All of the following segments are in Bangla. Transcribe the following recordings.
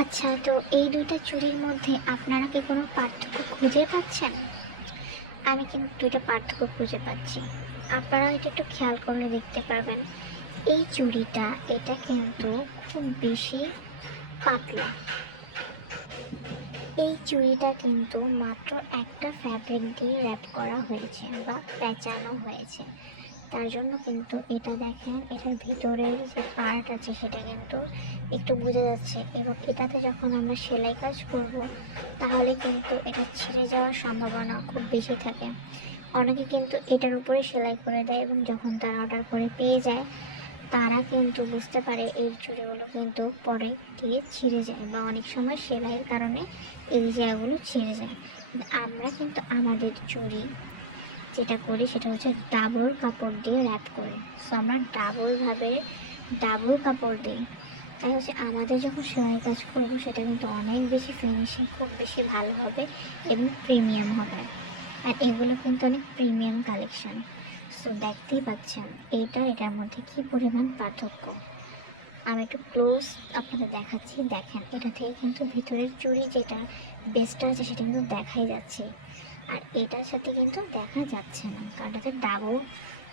আচ্ছা, তো এই ২ টা চুড়ির মধ্যে আপনারা কি কোনো পার্থক্য খুঁজে পাচ্ছেন? আমি কিন্তু ২ টা পার্থক্য খুঁজে পাচ্ছি। আপনারা এটা একটু খেয়াল করলে দেখতে পারবেন। এই চুড়িটা এটা কিন্তু খুব বেশি পাতলা। এই চুড়িটা কিন্তু মাত্র একটা ফ্যাব্রিক দিয়ে র‍্যাপ করা হয়েছে বা পেঁচানো হয়েছে। তার জন্য কিন্তু এটা দেখেন, এটার ভিতরের যে পার্ট আছে সেটা কিন্তু একটু বোঝা যাচ্ছে, এবং এটাতে যখন আমরা সেলাই কাজ করব তাহলে কিন্তু এটা ছিঁড়ে যাওয়ার সম্ভাবনা খুব বেশি থাকে। অনেকে কিন্তু এটার উপরে সেলাই করে দেয়, এবং যখন তারা অর্ডার করে পেয়ে যায় তারা কিন্তু বুঝতে পারে এই চুড়িগুলো কিন্তু পরে দিয়ে ছিঁড়ে যায়, বা অনেক সময় সেলাইয়ের কারণে এই জায়গাগুলো ছিঁড়ে যায়। কিন্তু আমরা কিন্তু আমাদের চুড়ি যেটা করি সেটা হচ্ছে ডাবল কাপড় দিয়ে র‍্যাপ করি। সো আমরা ডাবল কাপড় দিই। তাই হচ্ছে আমাদের যখন সেলাই কাজ করবো সেটা কিন্তু অনেক বেশি ফিনিশিং খুব বেশি ভালো হবে এবং প্রিমিয়াম হবে। আর এগুলো কিন্তু অনেক প্রিমিয়াম কালেকশন। সো দেখতেই পাচ্ছেন এটার মধ্যে কী পরিমাণ পার্থক্য। আমি একটু ক্লোজ আপনাদের দেখাচ্ছি, দেখেন এটা থেকে কিন্তু ভিতরের চুড়ি যেটা বেসটা আছে সেটা কিন্তু দেখাই যাচ্ছে, আর এটার সাথে কিন্তু দেখা যাচ্ছে না, কারণ এটাতে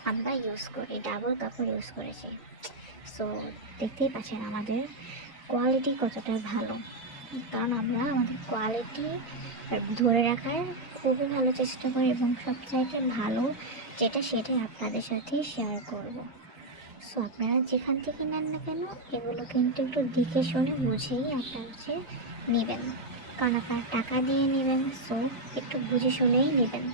আমরা ইউজ করি, ডাবল কাপড় ইউজ করেছি। সো দেখতেই পাচ্ছেন আমাদের কোয়ালিটি কতটা ভালো, কারণ আমরা আমাদের কোয়ালিটি ধরে রাখার খুবই ভালো চেষ্টা করি, এবং সবচাইতে ভালো যেটা সেটাই আপনাদের সাথে শেয়ার করব। সো আপনারা যেখান থেকে নেন না কেন এগুলো কিন্তু একটু দেখে শুনে বুঝেই আপনারা হচ্ছে নেবেন, কারণ আপনারা টাকা দিয়ে নেবেন। সো একটু বুঝে শুনেই নেবেন।